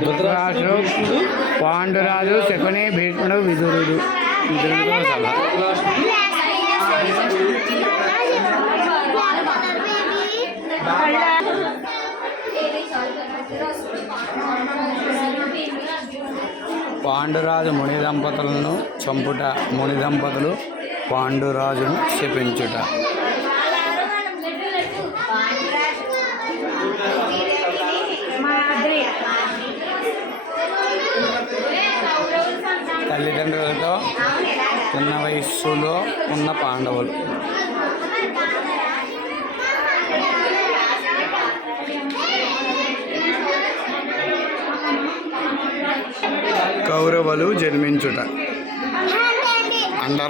ధృతరాష్ట్రుడు పాండురాజు శకుని భీష్ముడు విదురుడు. విదురుడు పాండురాజు ముని దంపతులను చంపుట ముని దంపతులు పాండురాజును శపించుట. తల్లిదండ్రులతో చిన్న వయస్సులో ఉన్న పాండవులు. కౌరవులు జన్మించుట. అండ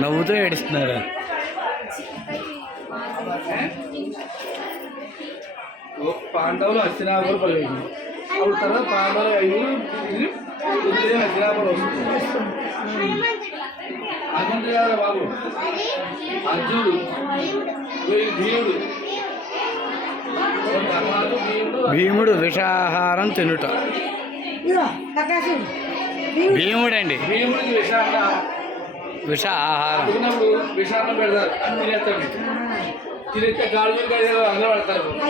నవ్వుతూ ఏడుస్తున్నారు? పాండవులు హస్తినాపురం పలికి అప్పుడు తర్వాత పాండవులు తొమ్మిది హస్తినాపురం వస్తుంది. అర్జునుడు బాబు. అర్జునుడు వీడు భీముడు విషాహారం తినుట. భీముడండి. విష ఆహారం విషాన్నం పెడతారు. అని తినేస్తాడు. తినేస్తే గాలి మీద అందరూ పడతారు.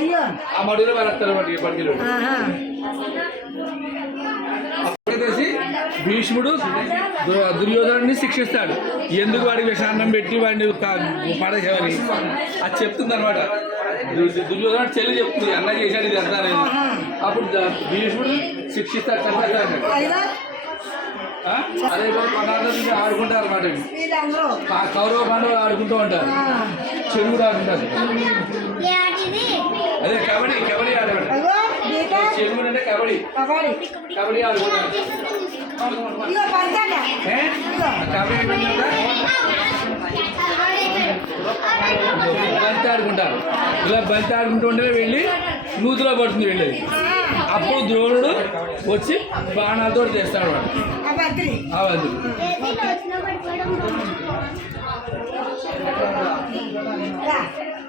ఆ మడుగులో పడతారు భీష్ముడు దుర్యోధనుడిని శిక్షిస్తాడు. ఎందుకు వాడికి విషాన్నం పెట్టి వాడిని పడేసేవని అది చెప్తుంది అనమాట దుర్యోధనుడు చెల్లి చెప్తుంది అన్న చేశాడు ఇది అంతా అప్పుడు భీష్ముడు శిక్షిస్తాడు చంపేస్తాడు? అదే కొన్నాళ్ళు ఆడుకుంటారు అనమాట కౌరవ పాండవులు ఆడుకుంటూ ఉంటారు. చెరువు ఆడుకుంటారు. అదే కబడ్డీ కబడ్డీ ఆడేవాడు అయ్యో గీత చెరువు అంటే కబడ్డీ. కబడ్డీ ఆడుకుంటారు. ఏంటంటే బంతి ఆడుకుంటారు ఇలా బంతి ఆడుకుంటుంటే వెళ్ళి నూతిలో పడుతుంది వెళ్ళేది. అప్పుడు ద్రోణుడు వచ్చి బాణాలతో చేస్తాడు వాడు.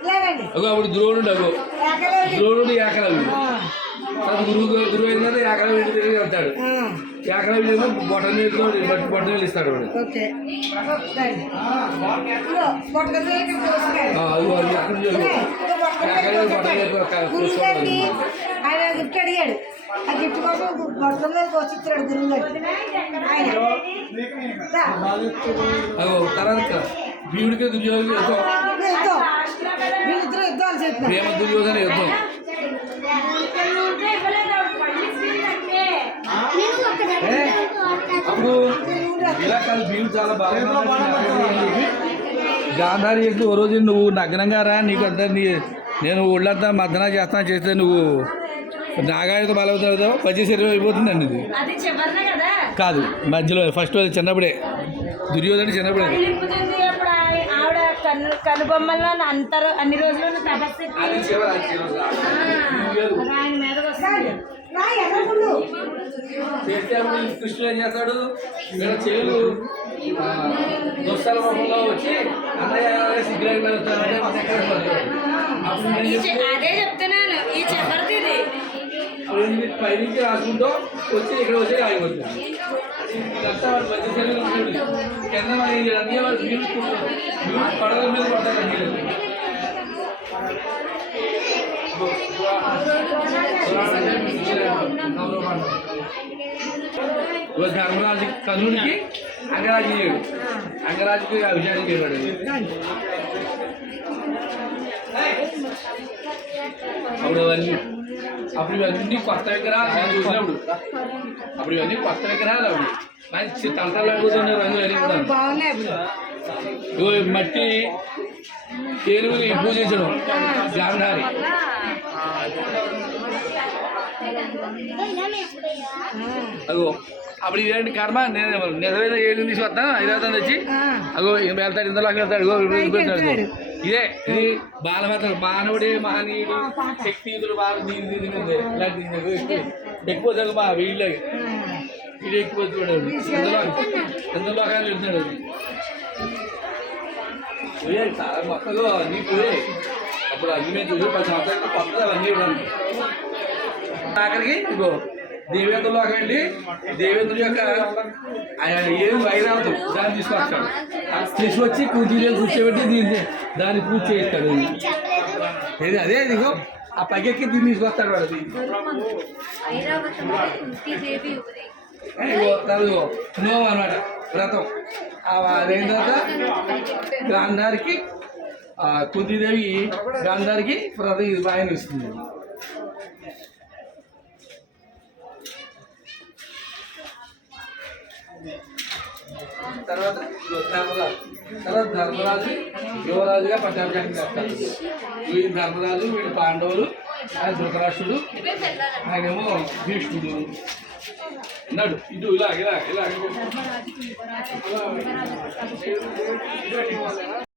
లేదండి అగో అప్పుడు ద్రోణుడు అగో. ఏకలేవి ద్రోణుడు తర్వాత గురువు గురువు అయిన తర్వాత ఏకలవ్యుడు తిరిగి వెళ్తాడు. ఆ, ఏకలవ్యుడు ఏమో బొట్ట నీళ్ళు బట్టి బొట్ట నీళ్ళు ఇస్తాడు వాడు అక్కడ ఆయన గిఫ్ట్ అడిగాడు. ఆ గిఫ్ట్ కోసం బట్టల మీద వచ్చిచ్చాడు గురువు గారు. ఆయన. తర్వాత భీముడికి దుర్యోధన యుద్ధం. యుద్ధం. వీళ్ళిద్దరు యుద్ధాలు చెప్పినారు ప్రేమ దుర్యోధన యుద్ధం ఏ? అప్పుడు ఇలా కాదు భీముడు చాలా బాగా గాంధారి చెప్పి ఓ రోజు నువ్వు నగ్నంగా రా నీకు అంతా నీ నేను ఒళ్ళంతా మద్దన చేస్తాను చేస్తే నువ్వు నాగాయుధ బలవుతావు పచ్చి శరీరం అయిపోతుందండి ఇది. అది చివరిన కదా? కాదు మధ్యలో ఫస్ట్ అది చిన్నప్పుడే. దుర్యోధన చిన్నప్పుడే. కనుబొమ్మల్లో అంతరు అన్ని రోజులు తపస్సు చేస్తే కృష్ణుడు ఏం చేస్తాడు? ఇక్కడ చేలు దోస్తాల రూపంలో వచ్చి అన్నయ్య చెప్తే అదే చెప్తున్నాను. ఈ ఏంటి పైనుంచి రాసుకుంటూ వచ్చి ఇక్కడ వచ్చి ఆగిపోతుంది. ఇదంతా మధ్య. కింద మరి అన్ని వాళ్ళు మీద పడతారు ధర్మరాజు కర్ణుడికి అంగరాజు చేయడు అంగరాజుకి అభిషేకం చేయడు అప్పుడు అవన్నీ అప్పుడు ఇవన్నీ కొత్త విగ్రహాలు నేను చూసినప్పుడు అప్పుడు ఇవన్నీ కొత్త విగ్రహాలు అవి మంచి తంటాలు అడుగుతున్న రంగులు అన్నీ కూడా బాగున్నాయి ఇప్పుడు ఇగో ఈ మట్టి ఏనుగుని పూజించడం గాంధారి అగో అప్పుడు ఇదేంటి కర్మ? నేను నిజమైన ఏడు తీసి వస్తాను? తెచ్చి ఆ. అగో వెళ్తాడు ఇంతలోకి వెళ్తాడు వెళ్తాడు. వెళ్తాడు. ఇదే ఇది బాలభద్ర. మానవుడే మహనీయుడు శక్తియుతులు బాగా ఎక్కువ- తెలుగు మా వీళ్ళు. ఇది ఎక్కువ చూడండి. అది పోయాయి చాలా మొత్తగా అన్నీ అప్పుడు అన్ని మేము చూసి పది సంవత్సరాలు కొత్తగా అవన్నీ ఇవ్వండి. ఆఖరికి ఇగో దేవేంద్రలోకి వెళ్ళి దేవేంద్రుడి యొక్క ఆయన ఏం వైరావతం దాన్ని తీసుకొస్తాడు. తీసుకొచ్చి కూతురు కూర్చోబెట్టి దీన్ని దాన్ని పూజ చేయిస్తాడు. ఏది అదే ఇదిగో ఆ పైకెక్కి దీన్ని తీసుకొస్తాడు వాడు. అది అనమాట వ్రతం. ఆ అదైన తర్వాత గాంధారికి ఆ కుంతిదేవి గాంధారికి వ్రతం ఇది బాగా ఇస్తుంది. తర్వాత ధర్మరాజు. తర్వాత ధర్మరాజు యువరాజుగా పట్టాభిషేకం చేస్తారు. వీడి ధర్మరాజు వీడి పాండవులు ఆయన ధృతరాష్ట్రుడు ఆయనేమో భీష్ముడు. నడు ఇటు ఇలా ఇలా ఇలా.